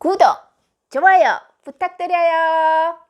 구독, 좋아요 부탁드려요.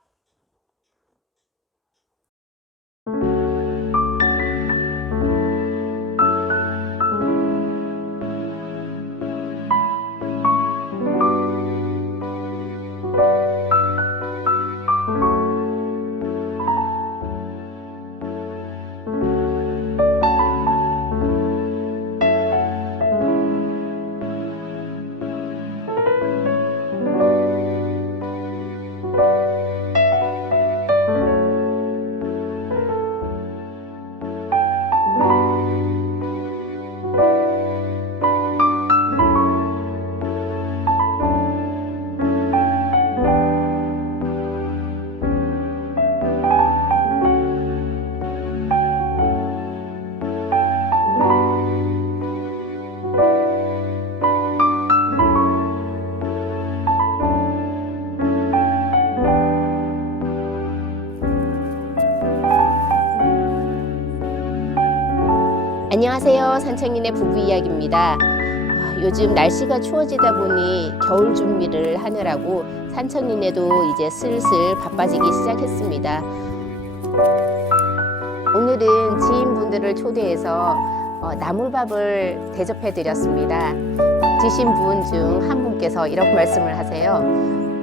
안녕하세요. 산청인의 부부 이야기입니다. 아, 요즘 날씨가 추워지다 보니 겨울 준비를 하느라고 산청인에도 이제 슬슬 바빠지기 시작했습니다. 오늘은 지인분들을 초대해서 어, 나물밥을 대접해 드렸습니다. 드신 분 중 한 분께서 이런 말씀을 하세요.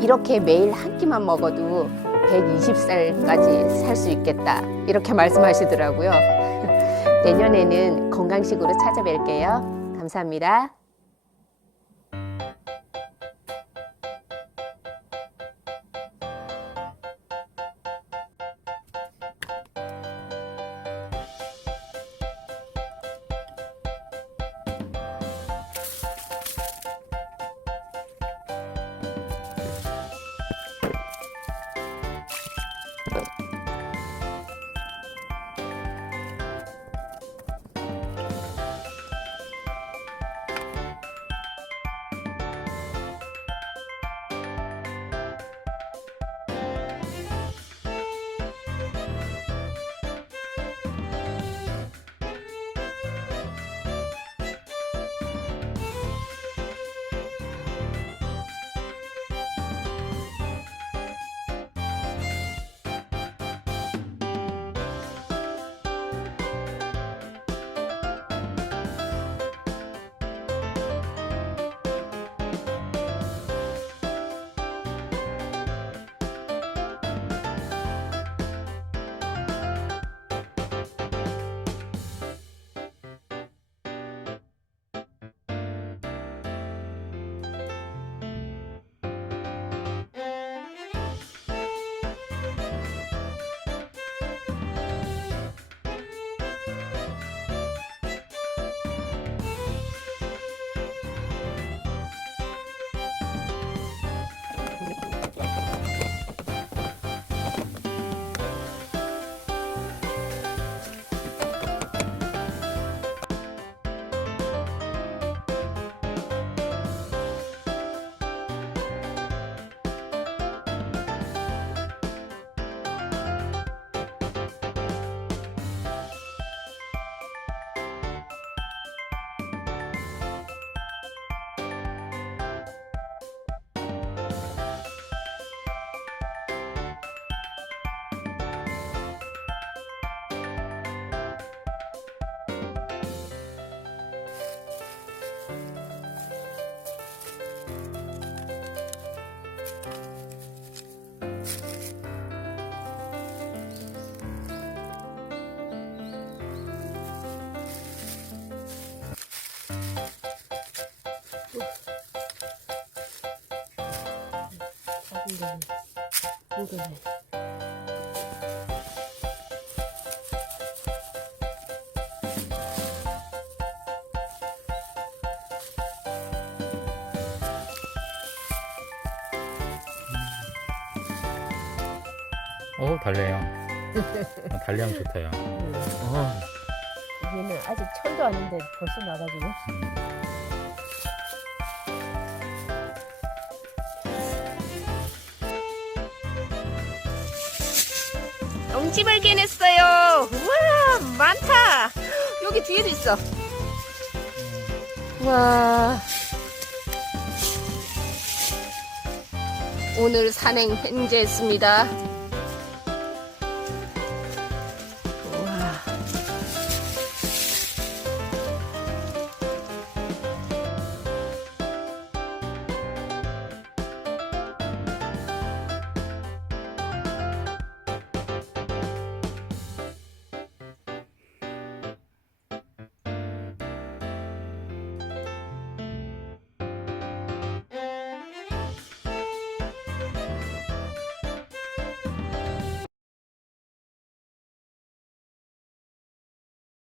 이렇게 매일 한 끼만 먹어도 120살까지 살 수 있겠다. 이렇게 말씀하시더라고요. 내년에는 건강식으로 찾아뵐게요. 감사합니다. 어 달래요. 어, 달래향 좋다요. 어, 얘는 아직 철도 아닌데 벌써 나가지고 엄지 발견했어요. 우와, 많다. 여기 뒤에도 있어. 와. 오늘 산행 횡재했습니다.